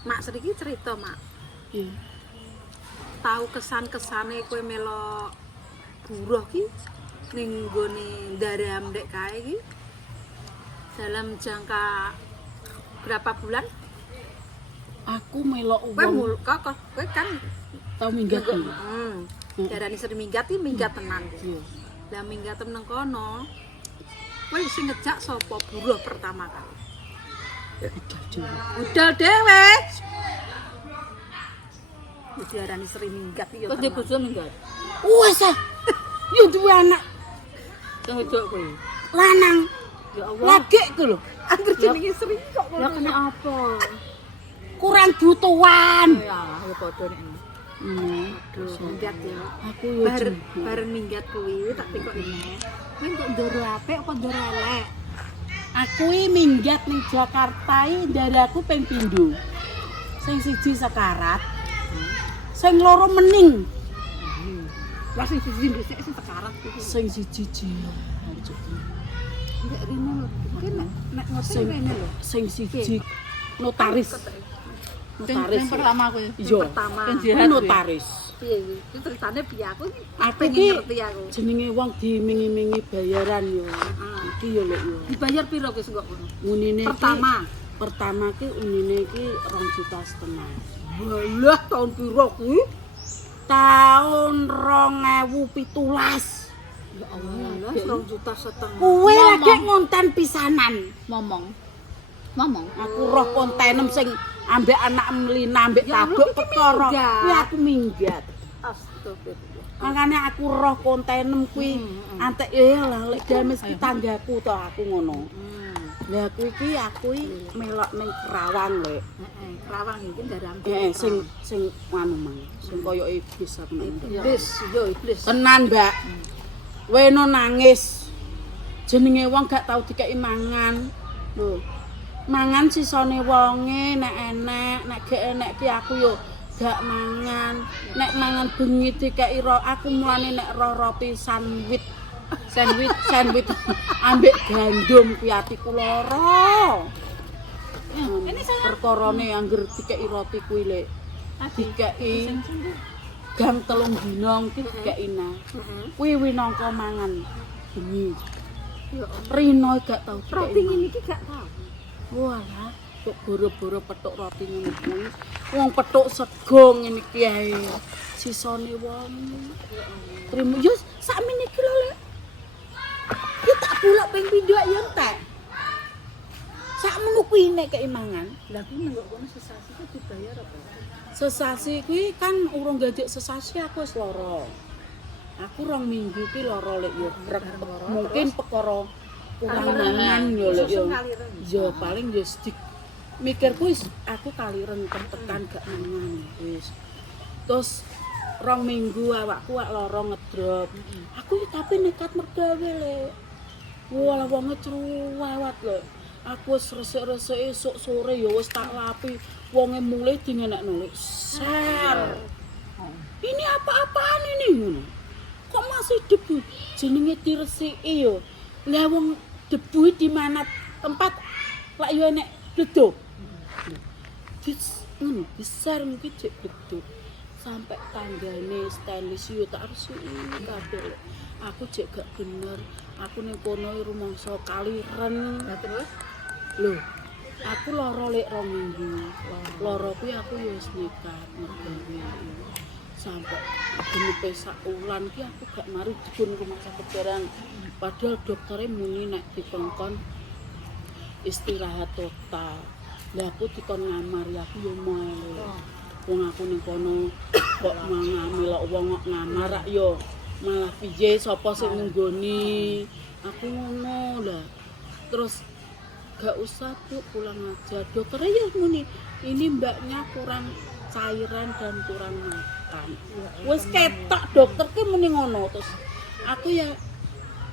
Mak sedikit cerita, Mak. Iya. Tahu kesan-kesane kowe melok buruh ki ning nggone Ndaram ndek kae ki dalam jangka berapa bulan? Aku melok Kowe wong kowe kan tau minggat. darani sering minggat ki minggat tenan. Iya. Lah minggat nang kono kowe sing ngejak sapa buruh pertama kali? Budal dhewe. Diarani sering minggat iki ya. Terus dia bojo minggat. Wes ah. Yo duwe anak Sing wedok kowe. lanang. Ya Allah. Lagi ku lho. Angger jenenge sering kok Ya kena apa? Kurang butuhan. Ya, ya padha nek. Aduh, minggat ya. Aku yo Bareng minggat kuwi tak tekoki. Kowe kok ndoro apik apa ndoro elek? aku iki minggat ning Jakarta iki ndaraku ping pindho. Sing siji sekarat. Sing loro mening. Lah sing siji dhisik sing sekarat iki. Sing siji jiwa. Ndek rene lho. Iki nek ngerti Sing rene lho. sing siji notaris. Sing pertama kowe. Iya. Pertama. Sing Aku jirat kowe. notaris. Piye iki? Iki ceritane piye aku iki Aku pengen ki ngerti aku. jenenge wong dimingi-mingi bayaran yo. Iki yo lek yo. Dibayar piro guys kok ngono? Unine Pertama. ki unine ki 2,5 juta. Walah tahun piro kuwi? Tahun 2017. Ya Allah, 2,5 juta. Kuwi Ngomong. lagi ngonten pisanan. Momong. Aku roh kontenem sing ambek anak melina ambek Ya Allah, tabuk iki perkara. minggat. Kuwi aku minggat. Astagfirullah. Makane aku roh kontenem kuwi antek ya lah lek dames ki tanggaku to aku ngono. Lah kuwi iki aku iki melok ning Kerawang lek. Heeh, Kerawang iki ndaram. Sing anu mang, sing koyo iblis aku nek. iblis, yo iblis. Tenan, Mbak. Weno nangis. Jenenge wong gak tau dikeki mangan. Lho. Mangan sisane wonge nek enek, nek gak enek ki aku yo gak mangan. Nek mangan bengi dikeki aku mulane nek roti sandwich ambek gandum kuwi atiku lara. Ini perkarane angger dikeki roti kuwi lek dikeki gang 3 dina iki dikeki nah. Kuwi winangka mangan bengi. Yo, Rino gak tau roti dikeki. ngene iki gak tau. Walah, kok boro-boro petuk roti ngene kuwi. Wong petuk sego ngene iki ae. Sisane wong. Trimo yo sakmene iki lho, Lek. Ki tak bolak ping pindho ya entek. Sakmono kuwi nek kei mangan. Lah kuwi nang kono sesasi ku dibayar apa? Sesasi kuwi kan urung gajek sesasi aku wis lara. Aku 2 minggu ki lara lek yo brek. Mungkin perkara kurang mangan yo lek yo. Yo paling yo sedik. Mikirku wis aku kaliren tekan gak mangan wis. Terus 2 minggu awakku wak lara ngedrop. Aku tapi nekat mergawe lek. Walah wonge cruwawat lek. Aku wis resik-resik esuk sore ya wis tak lapi. Wonge mulih dingenekno lek. Ser. Ini apa-apaan ini ngono? Kok masih debu? Jenenge diresiki yo. Lah wong debu di mana tempat lak yo enek deduk. Ngono, besar mungkin cek deduk. Sampai tanggane stainless yo tak resiki kabeh. Aku cek gak bener. Aku ning kono rumangsa kaliren. Lah terus Lho, aku lara lek 2 minggu. Lara kuwi aku ya wis nekat mergawe. Sampai genepe sak wulan ki aku gak mari dipun rumah sakit barang. Padahal doktere muni nek dikongkon istirahat total. Lah aku dikon ngamar ya aku yo male. Wong aku ning kono kok melok wong kok ngamar rak yo malah piye sapa sing nunggoni. Aku ngono lah. Terus gak usah Bu pulang aja. Dokternya ya muni ini mbaknya kurang cairan dan kurang makan. Wis ketok dokter ki muni ngono terus aku ya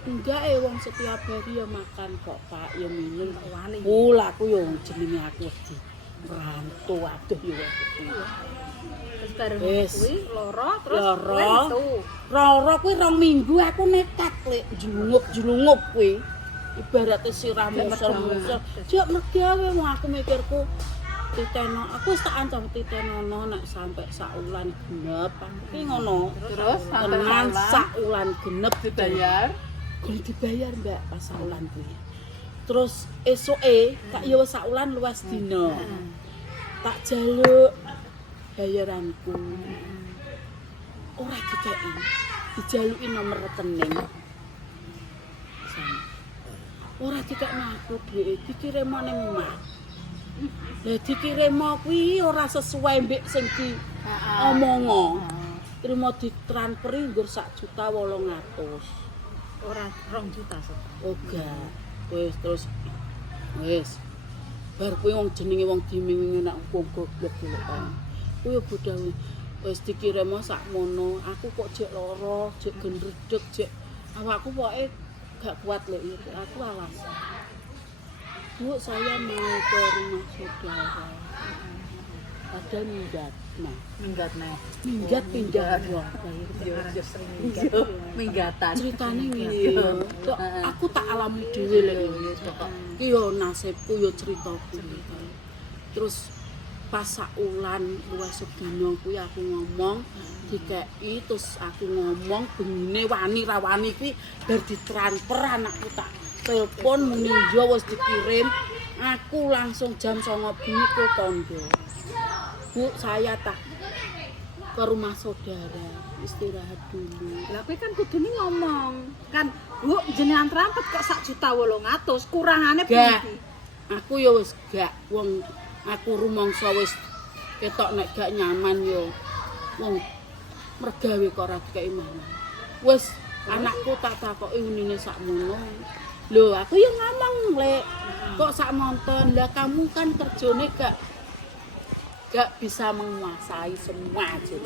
enggak wong setiap hari ya makan kok Pak ya minum wani. Pula aku ya jenenge aku wedi rantu aduh ya terus bareng Wis. kuwi lara terus Lara. metu. Lara kuwi 2 minggu aku nekat lek julungup kuwi. Ibaratnya sirah musel-musel. Jek mergawe wong aku mikirku titeno, aku wis tak ancam titenono nek sampe saulan genep. Aku ki ngono. Terus sampai Tenan saulan saulan genep dibayar. Gol dibayar Mbak pas saulan kuwi. Terus esoke tak ya wis saulan luwes dina. Tak jaluk bayaranku. Ora dikeki. Dijaluki nomor rekening. Ora dikekno aku duwe dikirim ning omah. Lah dikirim kuwi ora sesuai mbek sing di omongo. Terima ditransferi nggur 1.800.000. Ora 2 juta sih. Oga. Wis. Bar kuwi wong jenenge wong diming-mingi nek goblok golekan. Kuwi bodha wis dikirim sakmono. Aku kok jek lara, jek gendredeg, jek awakku pokoke gak kuat lho itu. Aku alasan. Bu, saya mau ke rumah saudara. Ada minggat. Nah, Minggat nih. minggat pindah wong. Yo sering minggat. Minggatan. Ceritane ngene. Aku tak alami dhewe lho. Ki yo nasibku yo ceritaku. Terus pas saulan luwih sedina kuwi aku ngomong dikeki terus aku ngomong bengine wani ra wani kuwi bar ditransfer anakku tak telepon muni yo wis dikirim. Aku langsung jam 09.00 bengi ke kondo. Bu, saya tak ke rumah saudara istirahat dulu. Lah kowe kan kudune ngomong. Kan, Bu, jenengan trampet kok 1.800.000, kurangane Gak. pundi? Aku ya wis gak wong aku rumangsa wis ketok nek gak nyaman yo wong mergawe kok ora dikeki mangan. Wis anakku tak takoki unine sakmono. Lho, aku ya ngomong, Lek. Kok sak monton? Lah kamu kan kerjane gak bisa menguasai semua aja.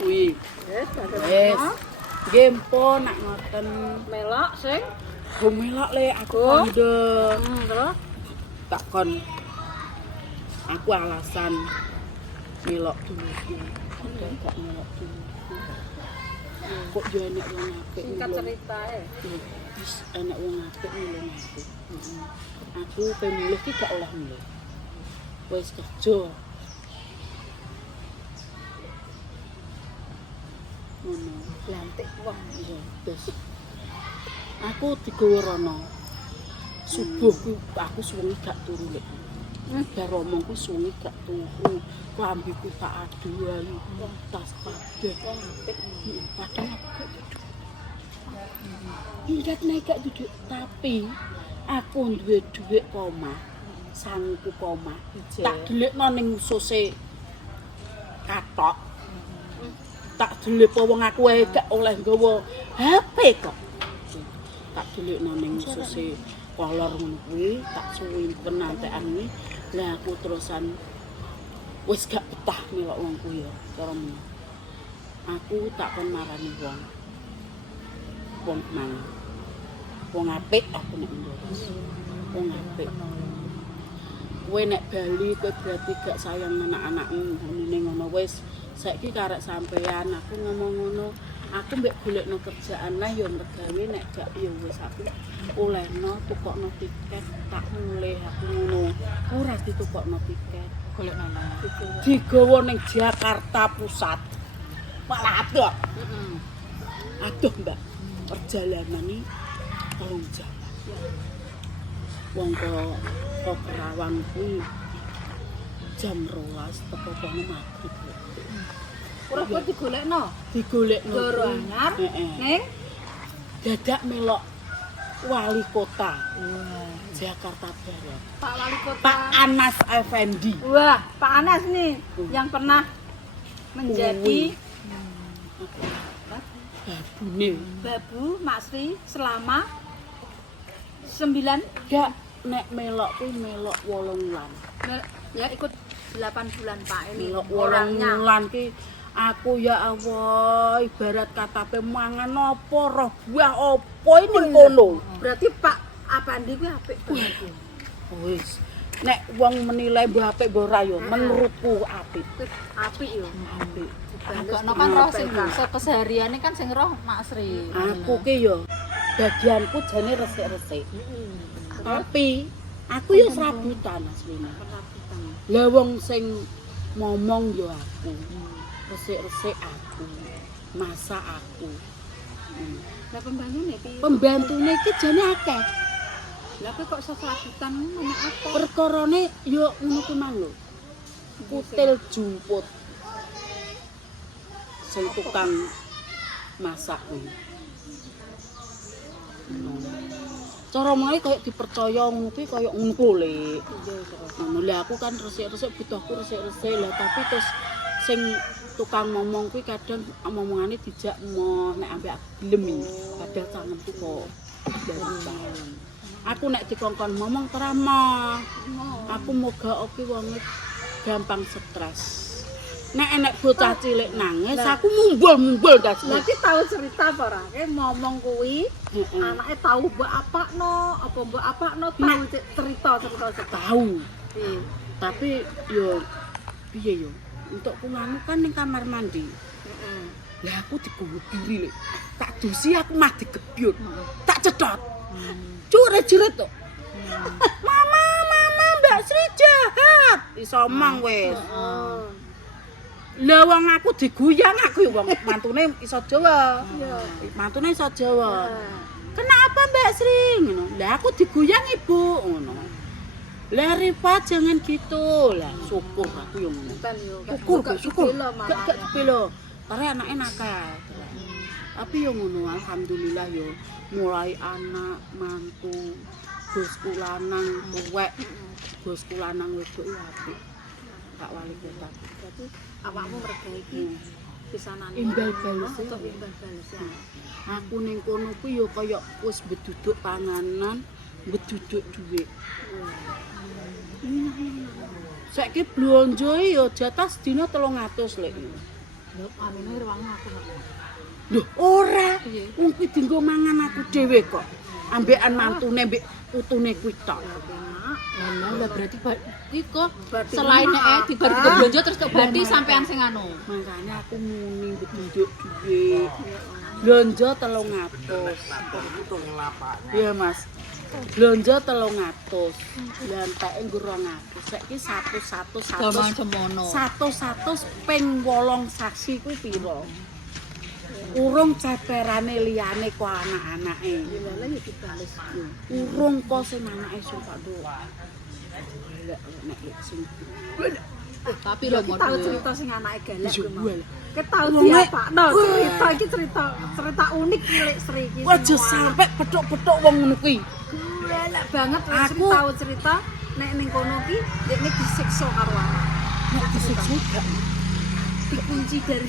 Kuwi. Wis. Nggih mpun nak ngoten. Melok sing Gomelok Le aku kandeng. terus Takon aku alasan melok dulu. Gak melok dulu. Kok yo enek wong apik. singkat ceritae. Wis enek wong apik nulung aku. Aku pemilih ki gak oleh milih. Wis kerja. Ngono. Lantik wong. Iya, terus aku digawa rono. Subuh ku aku suwengi gak turu lek. Bar omong ku suwengi gak turu. Klambiku tak aduan, tas padhe. Padahal aku gak duduk. Ingat naik gak duduk, tapi aku duwe dhuwit koma. Sangku koma. Tak delikno ning ususe katok. Tak delik wong aku wae gak oleh nggawa HP kok. Tak delikno ning ususe kolor ngono kuwi, tak suwi penantekan kuwi. Lah aku terusan wis gak betah melok wong kuwi ya, cara meneh. Aku tak kon marani wong. Wong mang. Wong apik aku nek ndurus. Wong apik. Kowe nek bali kowe berarti gak sayang anak-anakmu ngene ngono wis. Saiki karek sampean aku ngomong ngono. Aku mbek golekno kerjaan lah ya mergawe nek gak ya wis aku olehno tukokno tiket tak mulih aku ngono. Ora ditukokno tiket, Golek nana. digawa ning Jakarta Pusat. Malah adoh. Aduh, Mbak. Perjalanan iki 3 jam. Wong kok Kerawang kuwi jam 12 teko kono magrib. Ora kok digolekno. Digolekno Goro kuwi. anyar Heeh. ning Dadak melok wali kota Jakarta Barat. Pak Wali Kota. Pak Anas Effendi. Wah, Pak Anas nih yang pernah menjadi Babune. Babu Masri selama 9 Gak nek melok kuwi melok 8 wulan. ya ikut 8 bulan Pak ini. Melok 8 orangnya. wulan ki aku ya Allah ibarat katape mangan apa roh buah apa ini kono. Berarti Pak Apandi kuwi apik banget. ya. Wis nek wong menilai mbah apik mbah ora yo menurutku apik. Kuwi apik yo. Apik. Agakno kan roh sing kesehariane kan sing roh Mak Sri. Aku ki yo bagianku jane resik-resik. Tapi Aku ya serabutan asline. Perabutan. Lah wong sing ngomong ya aku. Resik-resik aku. Masak aku. Lah pembantune piye? Pembantune iki jane akeh. Lah kowe kok iso serabutan ngono apa? Perkarane ya ngono ku mang lho. Kutil jumput. Sing tukang masak kuwi. Cara mulai kayak dipercaya ngono kuwi kaya ngono kuwi. Ngono lha aku kan resik-resik butuhku resik-resik lah tapi terus sing tukang ngomong kuwi kadang omongane dijak moh nek ambek aku gelem padahal tanganku kok dari aku nek dikongkon ngomong terama aku moga oke wonge gampang stres nek enek bocah cilik nangis aku mumbul-mumbul gas Lagi tahu cerita apa ora? Ngomong kuwi anake tahu mbok apakno, apa mbok apakno tahu cerita. tahu Piye? tapi yo piye yo untuk kumanu kan ning kamar mandi Heeh. lah aku digowok diri lek tak dusi aku mah digebyut tak cedot cure-cure to mama Mbak Sri jahat iso omong wis lah wong aku diguyang aku ya wong mantune iso Jawa Iya. mantune iso Jawa kenapa Mbak Sri ngono lah aku diguyang ibu ngono lah Rifa jangan gitu lah syukur aku yang ngono Kan yo. syukur Bela gak belo karena anaknya nakal tapi yang ngono alhamdulillah yo mulai anak mantu bosku lanang tuwek bosku lanang wedok ya apik Pak Wali Kota Berarti awakmu merga iki pisanan Imbal bales ya. untuk imbal bales ya. aku ning kono kuwi yo kaya wis beduduk panganan beduduk dhuwit saiki blonjo ya jatah sedina 300 lek. Lho amine ruangmu aku kok. Lho ora. Wong kuwi dienggo mangan aku dhewe kok. Ambekan mantune mbek putune kuwi tok. Lah berarti iki kok Berarti selain dibar belanja terus kok berarti sampean sing anu. Makane aku muni beduduk dhuwit. Blonjo 300. Iya Mas. Blonjo 300. Lah enteke nggo 200. Saiki 100 Zaman semono. 100 ping 8 saksi kuwi pira? Urung ceperane liyane kok anak-anake. Lha ya dibales. Urung kok sing anake sing tak nduk. Nek sing Tapi lho Ki tahu model. cerita sing anake galak kuwi. jual. Ki tahu Wonge- diapakno cerita iki cerita unik milik Sri iki. Aja sampe petuk-petuk wong ngono kuwi. Galak banget Aku- Sri tahu cerita nek ning kono ki dekne disiksa karo anak. Nek disiksa gak Dikunci dari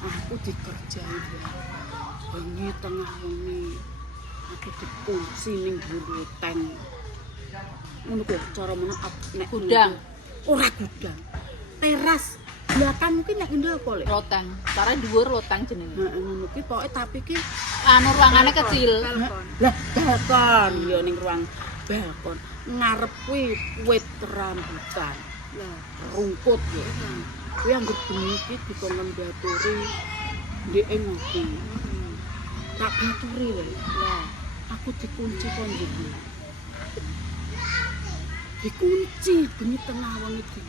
aku dikerjai dia. Bengi tengah wengi aku dikunci ning mburi tank. Ngono kok cara menak nek Gudang. Ora gudang. Teras belakang mungkin nek ndak apa lek. Loteng. Cara dhuwur loteng jenenge. Heeh ngono ki pokoke tapi ki Anu ruangane kecil. balkon. lah balkon ya ning ruang balkon ngarep kuwi wit rambutan. Lah, Rungkut ya. Kuwi anggere bengi iki dikongkon baturi ndeke ngopi. Tak baturi lho. Lah, aku dikunci kon iki. Dikunci bengi tengah wengi iki.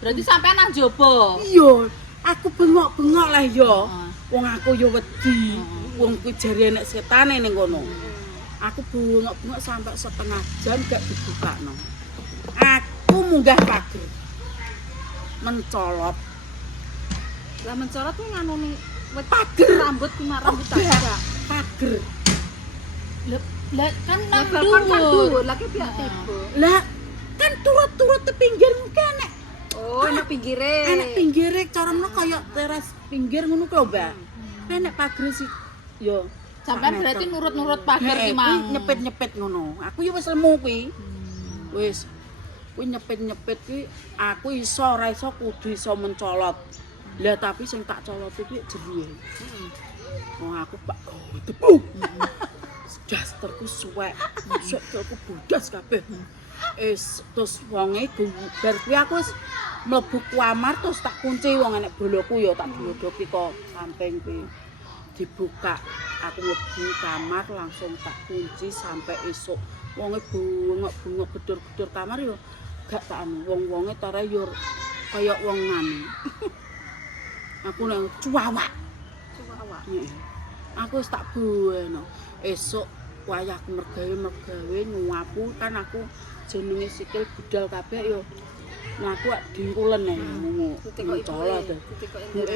Berarti sampean nang jaba. Iya, aku bengok-bengok lah ya. Heeh. Wong aku ya wedi. Wong kuwi jare enek setane ning kono. Aku bengok-bengok sampai setengah jam gak dibukakno. Aku munggah pager. Mencolot. lah mencorot kuwi nganune wit Pager. rambut kuwi rambut tangga. Pager. Lah kan Lah nang balkon kan dhuwur. dhuwur, lah ki piye tiba. Lah, kan turut-turut te pinggir mungkin enek. Oh, enak pinggire. Enek pinggire cara menawa kaya teras pinggir ngono ku lho, Mbak. Enek pager sih. Yo. Sampean berarti nurut-nurut pager ki Kuwi mang. nyepit-nyepit ngono. Aku ya wis lemu kuwi. Wis. Kuwi nyepit-nyepit kuwi aku iso ora iso kudu iso mencolot. Lah tapi sing tak colot iki jeruwe. Wong aku Pak debu. Dasterku suwek. Suwekku bodas kabeh. Terus wonge bar kuwi aku wis mlebu kamar terus tak kunci wong enek boloku ya tak blodoki kok samping kuwi. Dibuka. Aku mlebu kamar langsung tak kunci sampai esuk wonge bengok-bengok gedor-gedor kamar yo gak tak anu wong-wonge tare yo kaya wong nganu. Aku nang cuawak. Heeh. Aku wis tak buweno. Esuk wayahku mergawe nguapu kan aku jenenge sikil budal kabeh yo. Nah aku diulen ngono. Ditolak deh.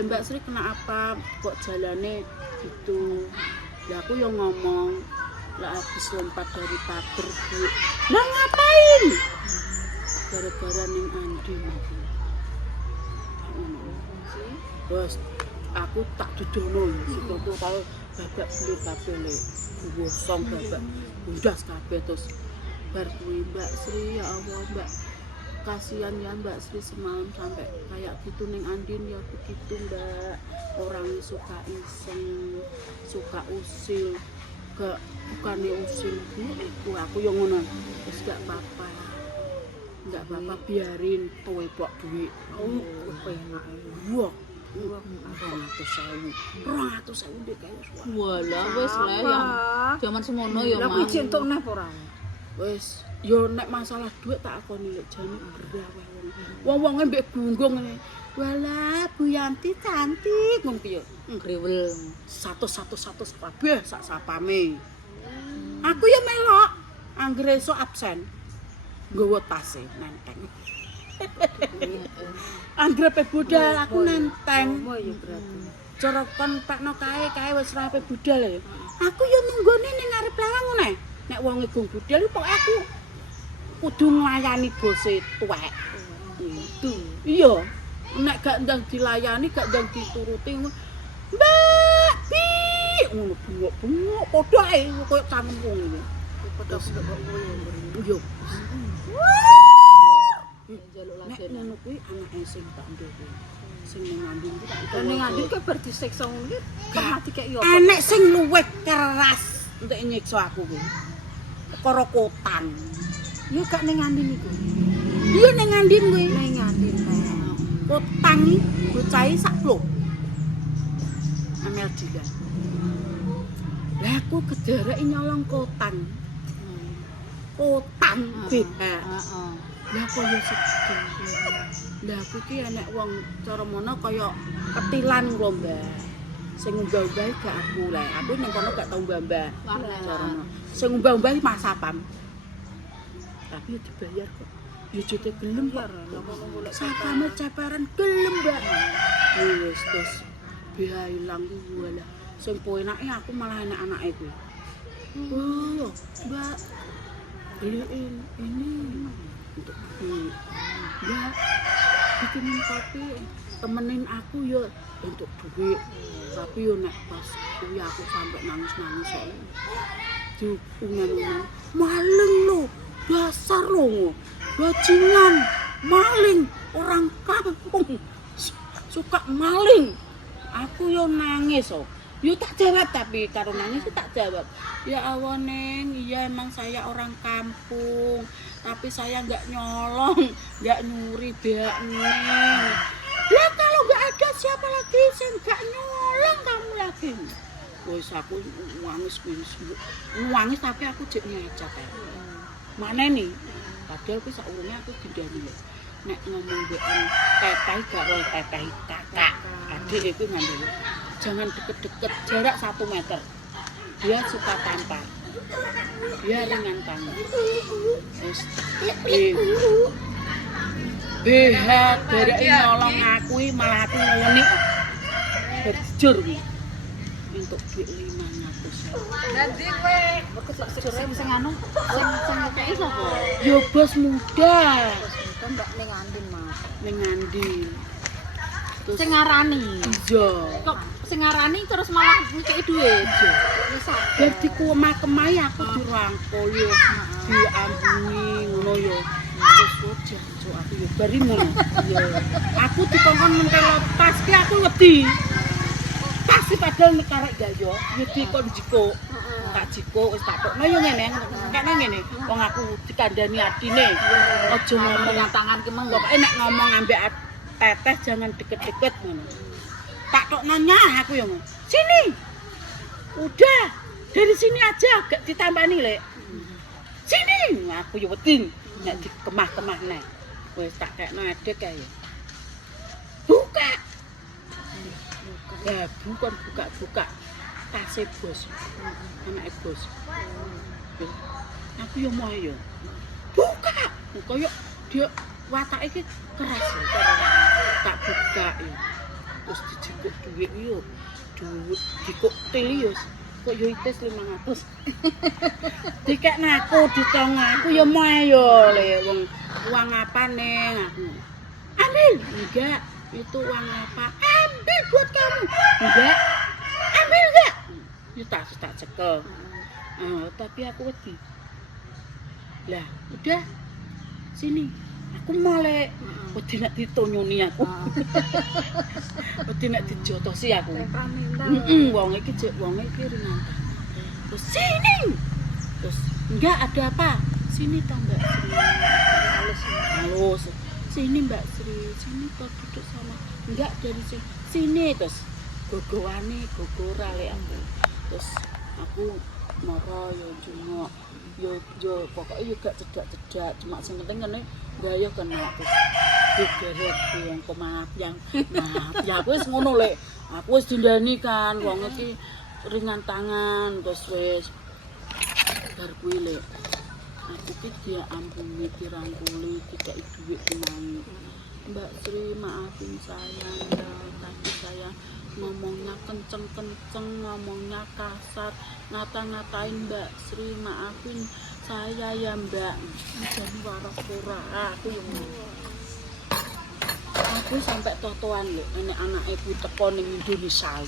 Mbak Sri kena apa kok jalane gitu. Ya aku yang ngomong lah habis lompat dari pagar Bu. Lah ngapain? Gara-gara ning Andi aku. Bos, aku tak dudono sikilku kalau babak belut kabeh le. Gosong babak bundas kabeh terus bar kuwi Mbak Sri ya Allah Mbak. Kasihan ya Mbak Sri semalam sampai kayak gitu ning Andin ya begitu Mbak. Orangnya suka iseng, suka usil. Bukannya usil aku yang ngono. Wis gak apa-apa. Enggak apa-apa biarin kowe bok duit. Enak. Wah. 200.000 ndek kae wis. Walah wis lah ya. Jaman semono ya Lah kuwi entuk neh ora. Wis yo nek masalah duit tak akoni lek jane beraweh wong. Wong-wonge mbek gunggung ngene. Walah Bu Yanti cantik ngono ki yo. Grewel. 100 kabeh sak sapame. Aku ya melok anggere esuk absen. Nggawa tase nenteng. Anggere budal aku nenteng. Oh ya berarti. Cara kon pakno kae wis rape budal ya. Aku yo nunggone ning ngarep lawang ngene. Nek wonge gong budal kok aku kudu nglayani bose tuwek. Itu. Iya. Nek gak ndang dilayani, gak ndang dituruti Mbak Bi ngono bengok-bengok padha ae koyo canggung ngono. Padha kok Yo. Jaluk Nek lagi. ngono kuwi anake sing tak ndek. Sing ning ngandung ku tak Dan ning Andin kok bar disiksa ngono kan mati kek yo. enek sing luwih keras untuk nyiksa aku kuwi. Perkara kotan. Yo gak ning Andin iku. Iya ning Andin kuwi. Ning Andin. Kotang iki bocahe sak blok. Amel dilan. Lah aku kederek nyolong kotang. Kotang BH. Heeh. Lah kaya sedih. Lah aku ki enek wong cara mono kaya petilan lho, Mbak. Sing umbah-umbah gak aku lah. Aku ning kono gak tau umbah-umbah. Cara mono. Sing umbah-umbah Mas Sapam. Tapi dibayar kok. Ya jute gelem kok. Sapame ceperan gelem, Mbak. Wis terus BH ilang ku walah. Sing penake aku malah enak anake kuwi. Oh, Mbak. Beliin ini untuk Mbak bikinin kopi temenin aku yo untuk duit tapi yo nek pas kuwi aku sampai nangis-nangis soalnya diungan-ungan maling lo dasar lo bajingan maling orang kampung suka maling aku yo nangis yo tak jawab tapi karo nangis tak jawab. Ya Allah Neng, iya emang saya orang kampung, tapi saya nggak nyolong, nggak nyuri bea Neng. Lah kalau nggak ada siapa lagi yang nggak nyolong kamu lagi? Wes aku nangis tapi aku jek nyecat ya. Mana nih? Padahal aku saurunge aku didani. Nek ngomong bean teteh gak oleh teteh kakak, adik itu ngandel. Jangan deket-deket, jarak 1 meter. Dia suka tampar. Dia ringan tangan. BH dari nyolong aku malah aku ngunik. Berjur untuk duit 500. Nanti kowe sing anu sing ngekeki sapa? Yo bos muda. Kan ndak ning Andin, Mas. Ning Andin. Terus Sing ngarani. iya. Kok sing ngarani terus malah ngekeki dhuwit. Wis Bar dikumah-kemahi aku dirangkul yo, diambungi ngono yo. Terus jancuk aku yo bari ngono. Yo. Aku dikongkon mentel tas ki aku wedi. Tas iki padahal nek karek gak yo, wedi kok jiko. Tak jiko wis tak tokno yo ngene, kene ngene. Wong aku dikandani adine. Aja ngomong Tangan ki meng. pokoke nek ngomong ambek teteh jangan deket-deket ngono. Tak tokno nyah aku yo. Sini. Udah, dari sini aja gak ditambani, Lek. Sini, aku yo wedi nek dikemah-kemah neh. Wis tak kekno adek kae. Buka. Ya, bukan buka-buka tase bos. Anake bos. Aku yo mau yo. Buka. Kayak dia watake iki keras ya. Tak buka ya. Terus dijikuk duit yo. Duit dikuk telius. Kok yo ites 500. Dikekno aku ditong aku yo mau yo le wong uang apa neng aku. Ambil. Enggak, itu uang apa? Ambil buat kamu. Enggak. Ambil enggak? Yo tak cekel. Tapi aku wedi. Lah, udah. Sini. Aku molek. Wedi nek ditonyoni aku. Wedi nek dijotosi aku. Wong iki ringan. Terus sini. Terus enggak ada apa? Sini toh Mbak Sri. Halus. Sini Mbak Sri. Sini toh duduk sama. Enggak dari sini. Sini terus gogoane gogora lek aku. Terus aku moro yo jungok. Yo pokoknya yo gak cedak-cedak. Cuma sing penting ngene gaya kena aku. Digeret yang maaf yang maaf. Ya aku wis ngono lek. Aku wis dindani kan wong iki ringan tangan terus wis bar kuwi lek. Aku ki dia ampuni dirangkuli tidak duit kemang. Mbak Sri maafin saya ya, tadi saya ngomongnya kenceng-kenceng, ngomongnya kasar, ngata-ngatain Mbak Sri, maafin saya ya Mbak. Jadi waras ora aku yang aku sampai totoan lho, enek anak ibu teko ning Indonesia.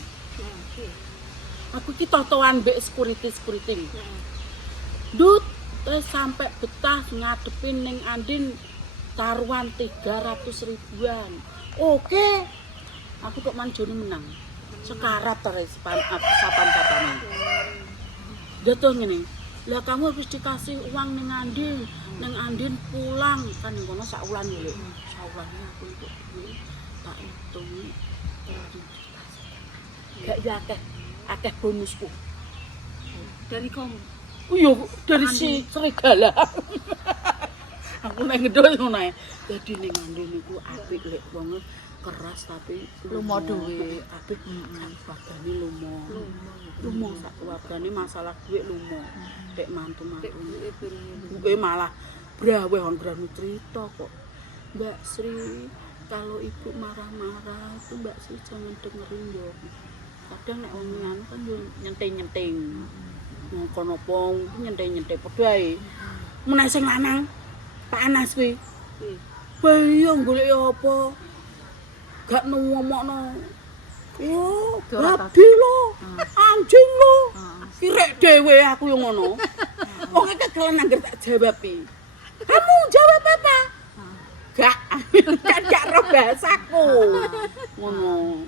Aku ki totoan mbek security. Dut sampai betah ngadepin ning Andin taruhan 300 ribuan. Oke. Aku kok manjone menang. Sekarat terus sapan-sapane. Datu ngene. Lah kamu habis dikasih uang ning Andin pulang kan ning kono sak wulan lho. Sak wulan aku untuk duit tak hitung. Gak ya akeh bonusku. Dari kamu. Oh iya, dari si serigala. Aku nek ngedol ngono ae. Dadi ning Andin niku apik lek wong keras tapi Lumo duwe. Apik bagane lumo sak keluargane masalah duit lumo. Dek mantu-mantu. Duwe malah braweh anggran cerita kok. Mbak Sri, kalau ibu marah-marah itu Mbak Sri jangan dengerin yo. Kadang nek wong anu kan yo nyenting-nyenting. Kono pong nyenting-nyenting padha ae. Menawa sing lanang Pak Anas kuwi. Bayo golek apa? Gak ngomongno. Yo, babi lo, anjing lo. Kirek dhewe aku yo ngono. Wong iki kelen anggere tak jawab iki. Kamu jawab apa? Gak, kan gak roh bahasaku. Ngono.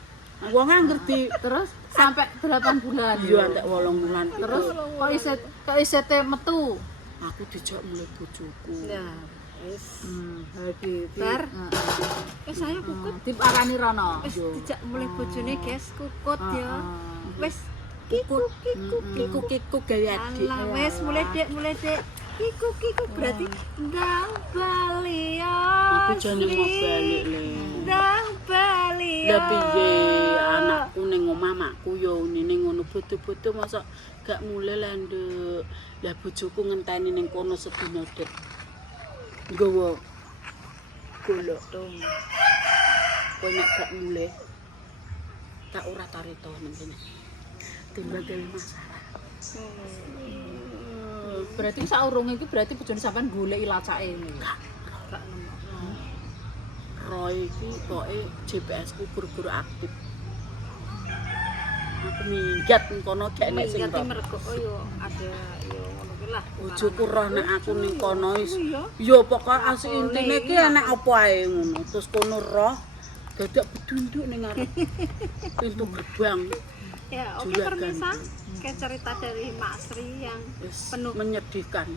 Wong ngerti Terus sampai 8 bulan. iya antek 8 bulan. Terus kok isete metu. Aku dijak mulai bojoku. Nah, wis. Happy. Bar. Saya kukut. Diparani rono. Wis dijak mulai bojone, guys, kukut ya. Wis kiku gaya adik. Alah, wis mulai dek. Kiku berarti ndang bali ya. Aku jane mau balik le. Ndang bali ya. Lah piye anakku ning omah makku yo ning ngono bodo-bodo mosok gak mulai lah nduk. Lah bojoku ngenteni ning kono sedina dek. Nggawa golok to. Kowe nek gak mulai tak ora tarito ning kene. Timbang gawe masalah. Berarti saurunge iki berarti bojone sampean goleki lacake ngene. Gak nemu. Roy iki pokoke GPS ku gur-gur aktif. Aku minggat ning kono gak enek sing Ngerti mergo yo ada yo ngono ki lah. bojoku roh nek aku ning kono wis yo pokoke asik intine ki enek apa ae ngono. Terus kono roh dadak bedunduk ning ngarep pintu gerbang. Ya, oke permisa. Kayak cerita dari Mak Sri yang Wis penuh menyedihkan.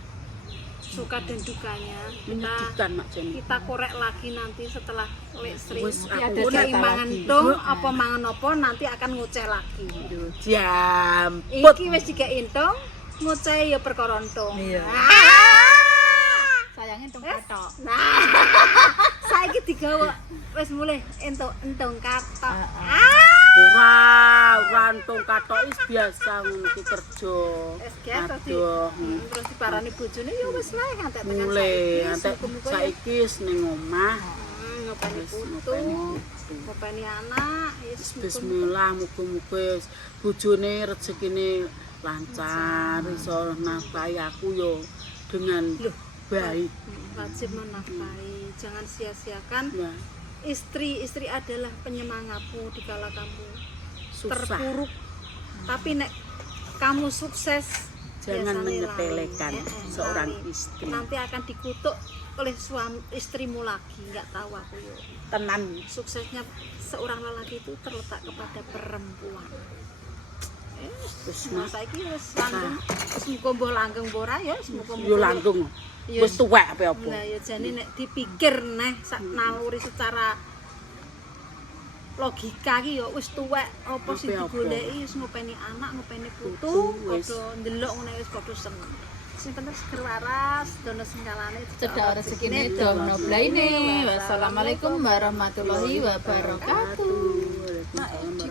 suka dan dukanya. Menyedihkan Mak Jenny. Kita korek lagi nanti setelah Lek Sri. Wis aku Ada cerita mangan lagi. dong, apa mangan apa nanti akan ngoceh lagi. Jamput. Iki wis dikek intong, ngoceh ya perkara entong. Iya. Ah! entung katok. Nah, saiki digawa wis mulih entung katok. Ora entung katok wis biasa ngono ki kerja. Wis geto di. Aduh, Terus diparani bojone ya wis lae ngantek tekan mulai saiki. antek saiki wis ning omah. Ngopeni Wis putu, ngopeni putu. ngopeni anak, wis Bismillah muga-muga bojone rezekine lancar iso nafkahi aku yo dengan baik. wajib menafkahi. Jangan sia-siakan Ya, istri adalah penyemangatmu dikala kamu susah. terpuruk. Tapi nek kamu sukses, Jangan biasanya menyepelekan lain. seorang Lain. istri. Nanti akan dikutuk oleh istrimu lagi. Nggak tahu aku yo. Tenan. Suksesnya seorang lelaki itu terletak kepada perempuan. Wis Saiki wis langgeng, wis muga mbah langgeng apa ora ya, wis muga yo langgeng. Ya, Wis tuwek apa apa. Nah ya jane nek dipikir neh sak naluri secara logika ki ya wis tuwek apa sing Apa-apa. digoleki wis ngopeni anak, ngopeni putu, Putu, wis. padha ndelok ngene wis padha seneng. Sing penting seger waras, dono singkalane Cedak rezekine dono blaine. Wassalamualaikum warahmatullahi wabarakatuh. Waalaikumsalam.